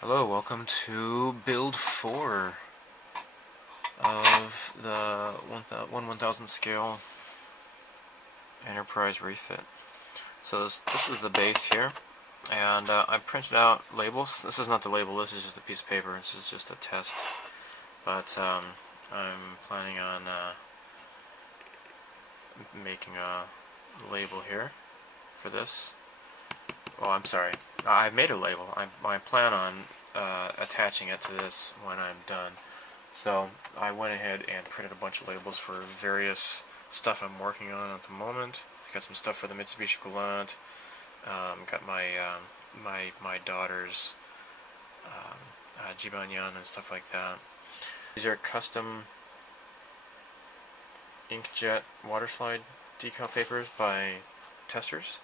Hello, welcome to build 4 of the 1/1000 scale Enterprise Refit. So this is the base here, and I printed out labels. This is not the label, this is just a piece of paper. This is just a test, but I'm planning on making a label here for this. Oh, I'm sorry. I made a label. I plan on attaching it to this when I'm done. So I went ahead and printed a bunch of labels for various stuff I'm working on at the moment. Got some stuff for the Mitsubishi Galant. Got my daughter's Jibanyan and stuff like that. These are custom inkjet water slide decal papers by Testers.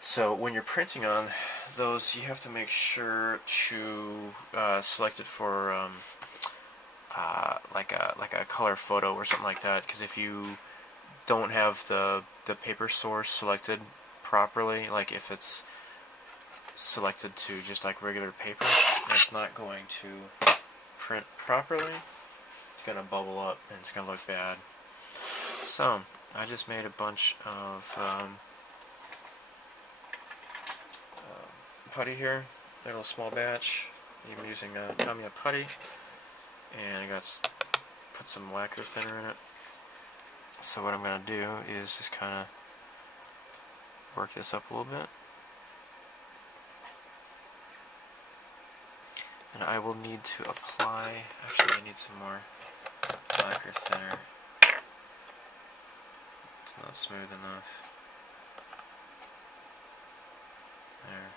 So when you're printing on those, you have to make sure to select it for like a color photo or something like that. Because if you don't have the paper source selected properly, like if it's selected to just like regular paper, it's not going to print properly. It's gonna bubble up and it's gonna look bad. So I just made a bunch of putty here, a little small batch. I'm using a Tamiya putty, and I put some lacquer thinner in it. So what I'm going to do is just kind of work this up a little bit, and I will need to apply. Actually, I need some more lacquer thinner. It's not smooth enough. There.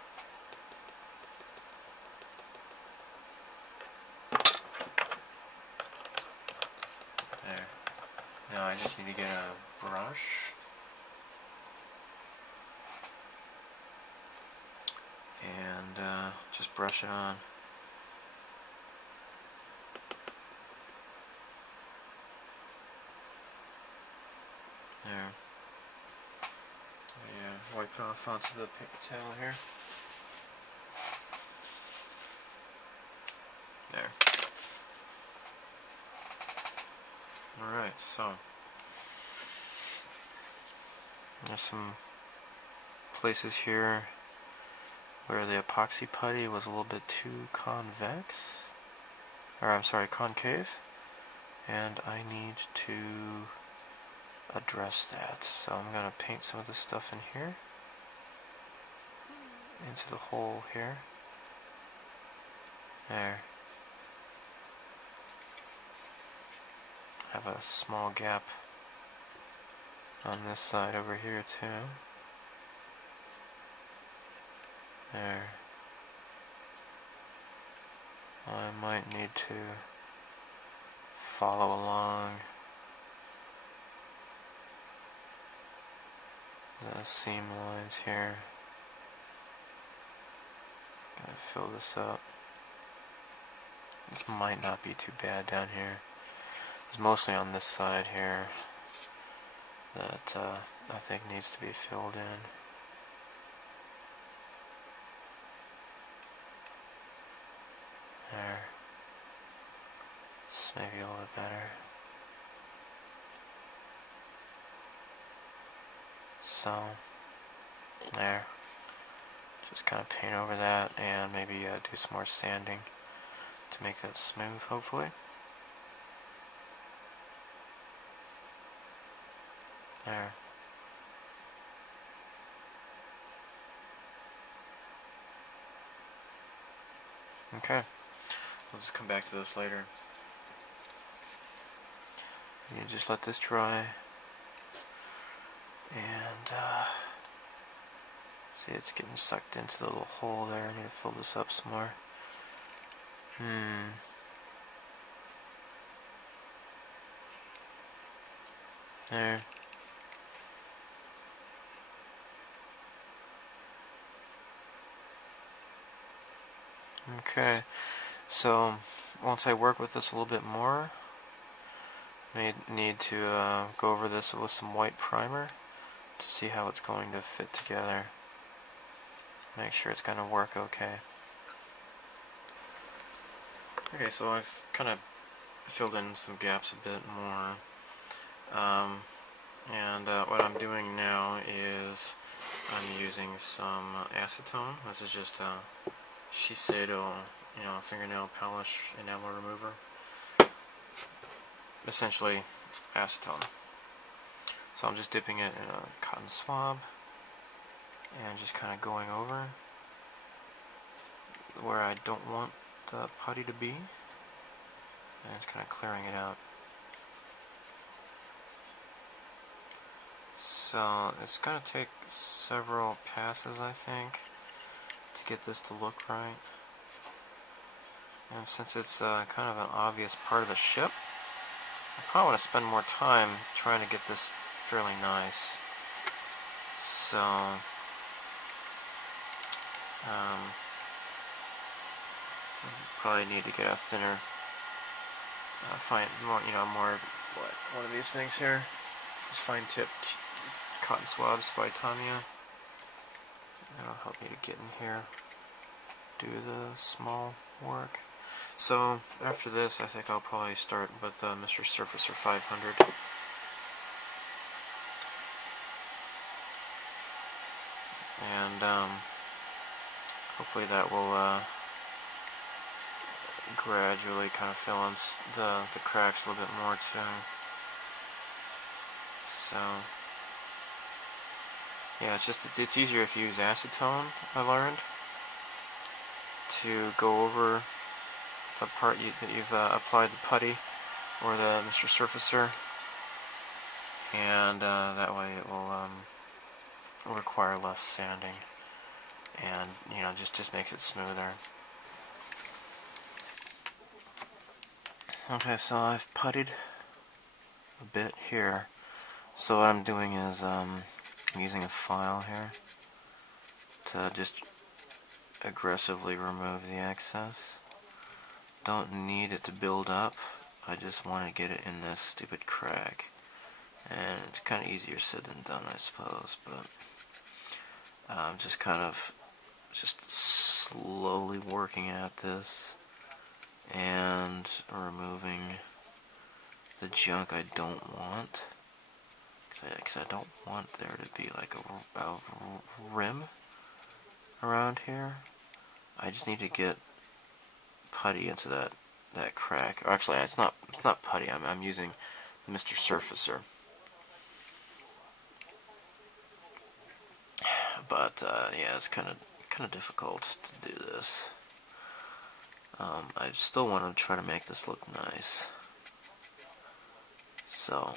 There. Now I just need to get a brush and just brush it on. There. Yeah, wipe it off onto the paper towel here. There. Alright, so there's some places here where the epoxy putty was a little bit too convex, or I'm sorry, concave, and I need to address that. So I'm going to paint some of this stuff in here, into the hole here. There. Have a small gap on this side over here too. There. I might need to follow along the seam lines here. Gotta fill this up. This might not be too bad down here. It's mostly on this side here that I think needs to be filled in. There. It's maybe a little bit better. So, there. Just kind of paint over that and maybe do some more sanding to make that smooth, hopefully. There. Okay. We'll just come back to this later. You just let this dry. And see, it's getting sucked into the little hole there. I need to fill this up some more. There. Okay, so once I work with this a little bit more, may need to go over this with some white primer to see how it's going to fit together. Make sure it's going to work okay. Okay, so I've kind of filled in some gaps a bit more. What I'm doing now is I'm using some acetone. This is just Shiseido, fingernail polish enamel remover. Essentially, acetone. So I'm just dipping it in a cotton swab and just kind of going over where I don't want the putty to be, and just kind of clearing it out. So it's going to take several passes, I think, to get this to look right. And since it's kind of an obvious part of the ship, I probably want to spend more time trying to get this fairly nice. So probably need to get a thinner, fine, more, one of these things here. Just fine-tipped cotton swabs by Tamiya. That'll help me to get in here, do the small work. So after this, I think I'll probably start with Mr. Surfacer 500. And hopefully that will gradually kind of fill in the cracks a little bit more too. So yeah, it's easier if you use acetone, I learned, to go over the part that you've applied the putty or the Mr. Surfacer, and that way it will require less sanding, and just makes it smoother. Okay, so I've puttied a bit here. So what I'm doing is I'm using a file here to just aggressively remove the excess. Don't need it to build up. I just want to get it in this stupid crack. And it's kind of easier said than done, I suppose, but I'm just kind of slowly working at this and removing the junk I don't want, because I don't want there to be like a rim around here. I just need to get putty into that crack. Or actually, it's not putty. I'm using Mr. Surfacer. But yeah, it's kind of difficult to do this. I still want to try to make this look nice. So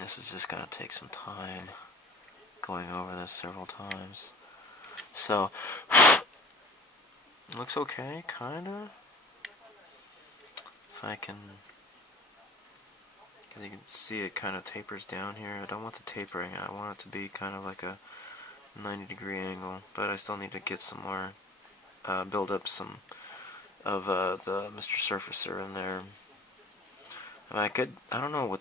this is just going to take some time, going over this several times. So it looks okay, kinda. If I can, because you can see it kind of tapers down here. I don't want the tapering. I want it to be kind of like a 90-degree angle, but I still need to get some more, build up some of the Mr. Surfacer in there. I don't know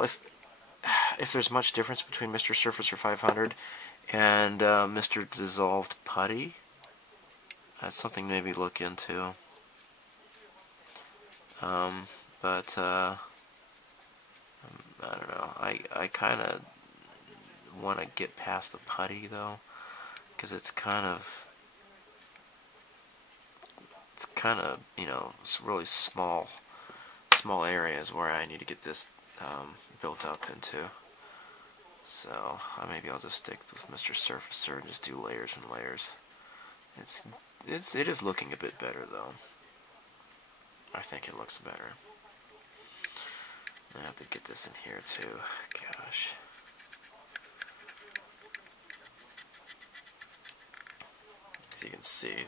if there's much difference between Mr. Surfacer 500 and Mr. Dissolved Putty. That's something maybe look into. But I don't know. I kind of want to get past the putty though, because it's kind of it's really small areas where I need to get this built up into. So maybe I'll just stick with Mr. Surfacer and just do layers and layers. It is looking a bit better though. I think it looks better. I have to get this in here too. Gosh. As you can see,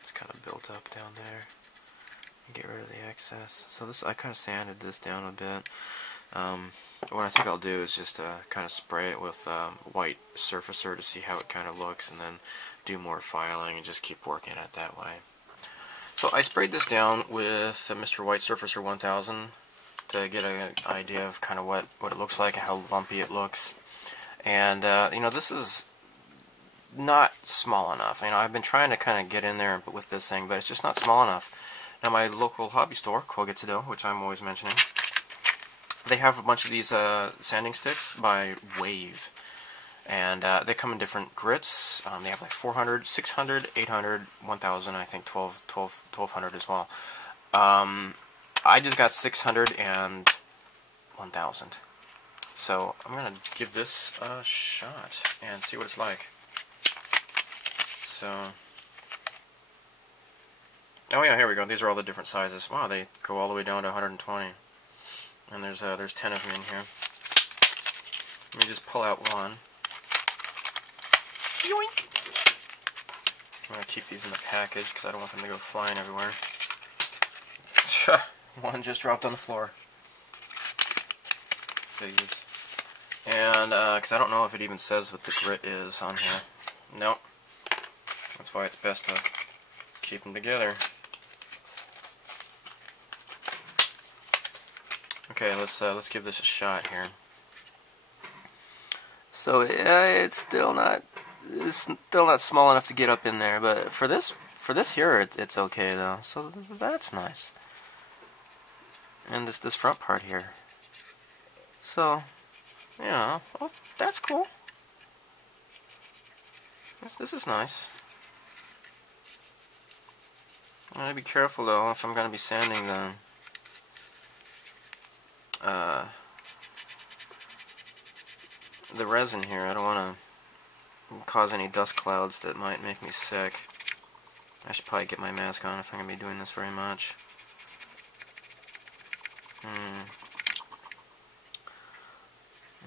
it's kind of built up down there. Get rid of the excess. So this, I kind of sanded this down a bit. What I think I'll do is just kind of spray it with white surfacer to see how it kind of looks, and then do more filing and just keep working it that way. So I sprayed this down with Mr. White Surfacer 1000 to get an idea of kind of what it looks like and how lumpy it looks. And this is not small enough. You know, I've been trying to kind of get in there with this thing, but it's just not small enough. Now, my local hobby store, Kogetsudo, which I'm always mentioning, they have a bunch of these sanding sticks by Wave. And they come in different grits. They have like 400, 600, 800, 1000, I think 1200 as well. I just got 600 and 1000. So I'm going to give this a shot and see what it's like. So, oh yeah, here we go. These are all the different sizes. Wow, they go all the way down to 120. And there's 10 of them in here. Let me just pull out one. Yoink! I'm going to keep these in the package because I don't want them to go flying everywhere. One just dropped on the floor. Figures. And, because I don't know if it even says what the grit is on here. Nope. That's why it's best to keep them together. Okay, let's give this a shot here. So it's still not small enough to get up in there, but for this here it's okay though. So that's nice. And this front part here. So yeah, oh, that's cool. This is nice. I gotta be careful though if I'm gonna be sanding the resin here. I don't want to cause any dust clouds that might make me sick. I should probably get my mask on if I'm gonna be doing this very much.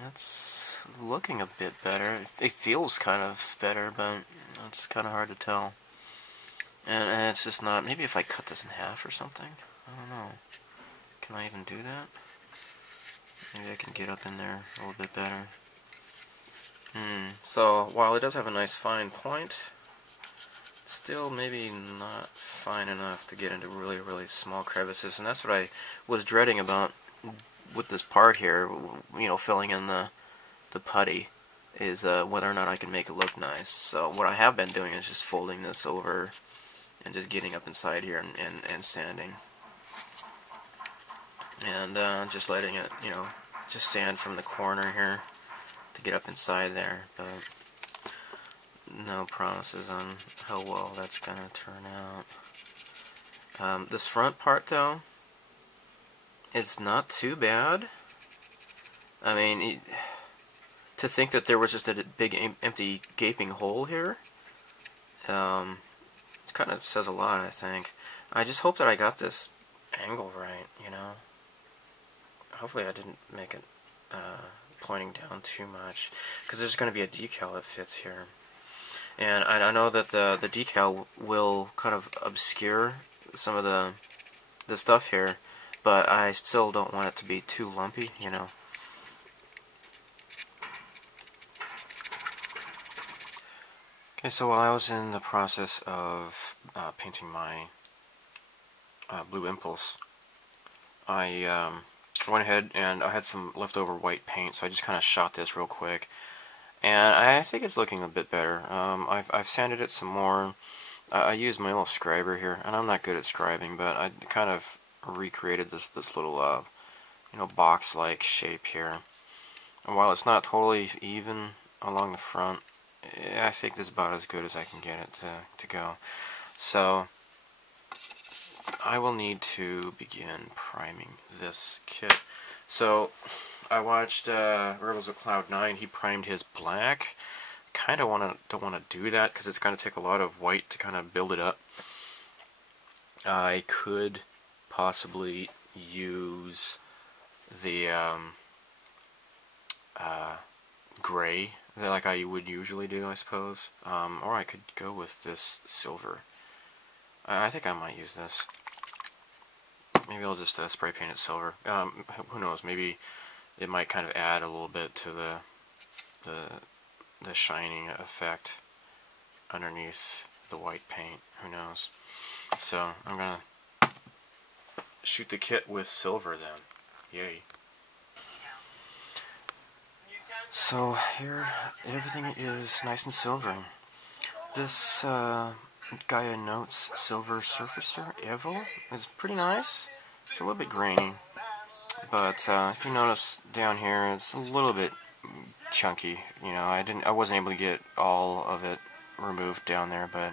That's looking a bit better. It feels kind of better, but it's kind of hard to tell. And it's just not. Maybe if I cut this in half or something. I don't know. Can I even do that? Maybe I can get up in there a little bit better. So while it does have a nice fine point, still maybe not fine enough to get into really, really small crevices. And that's what I was dreading about with this part here, you know, filling in the putty, is whether or not I can make it look nice. So what I have been doing is just folding this over and just getting up inside here and sanding. And just letting it, you know, just sand from the corner here to get up inside there. But no promises on how well that's going to turn out. This front part, though, it's not too bad. I mean, to think that there was just a big empty gaping hole here, it kind of says a lot, I think. I just hope that I got this angle right, you know. Hopefully I didn't make it pointing down too much, because there's going to be a decal that fits here. And I know that the decal will kind of obscure some of the stuff here, but I still don't want it to be too lumpy, you know. Okay, so while I was in the process of painting my Blue Impulse, I went ahead and I had some leftover white paint, so I just kind of shot this real quick. And I think it's looking a bit better. I've sanded it some more. I used my little scriber here, and I'm not good at scribing, but I kind of recreated this little you know, box-like shape here. And while it's not totally even along the front, I think this is about as good as I can get it to go. So I will need to begin priming this kit. So I watched Rebels of Cloud9. He primed his black. Kind of don't want to do that because it's going to take a lot of white to kind of build it up. I could possibly use the gray, like I would usually do, I suppose. Or I could go with this silver. I think I might use this. Maybe I'll just spray paint it silver. Who knows? Maybe it might kind of add a little bit to the shining effect underneath the white paint. Who knows? So I'm gonna shoot the kit with silver then. Yay! So here, everything is nice and silver. This Gaia Notes Silver Surfacer Evo is pretty nice. It's a little bit grainy, but if you notice down here, it's a little bit chunky. You know, I wasn't able to get all of it removed down there, but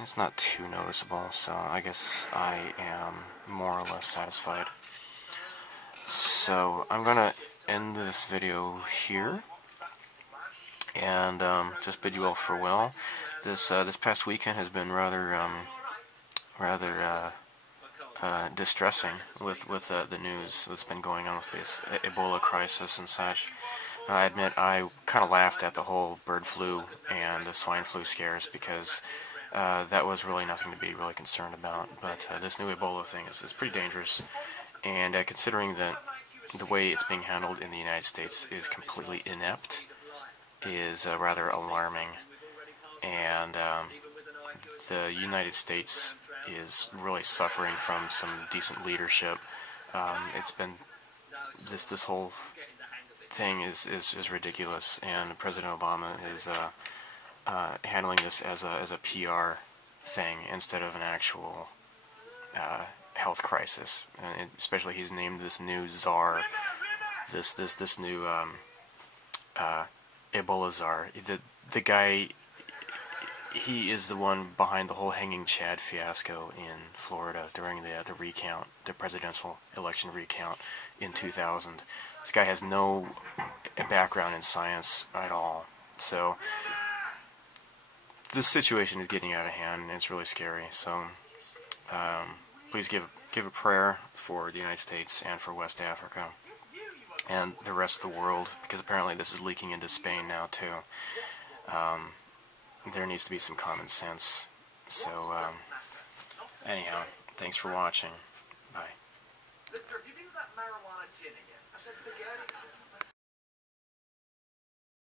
it's not too noticeable. So I guess I am more or less satisfied. So I'm gonna end this video here, and just bid you all farewell. This past weekend has been rather distressing with the news that's been going on with this Ebola crisis and such. I admit I kind of laughed at the whole bird flu and the swine flu scares because that was really nothing to be really concerned about. But this new Ebola thing is pretty dangerous, and considering that the way it's being handled in the United States is completely inept, is rather alarming. And the United States is really suffering from some decent leadership. It's been this whole thing is ridiculous, and President Obama is handling this as a PR thing instead of an actual health crisis. And especially, he's named this new czar, this new Ebola czar. The guy, he is the one behind the whole hanging Chad fiasco in Florida during the recount, the presidential election recount in 2000. This guy has no background in science at all. So this situation is getting out of hand, and it's really scary. So please give a prayer for the United States and for West Africa and the rest of the world, because apparently this is leaking into Spain now too. There needs to be some common sense. So anyhow, thanks for watching. Bye. Mister, if you do that marijuana gin again, I said forget it.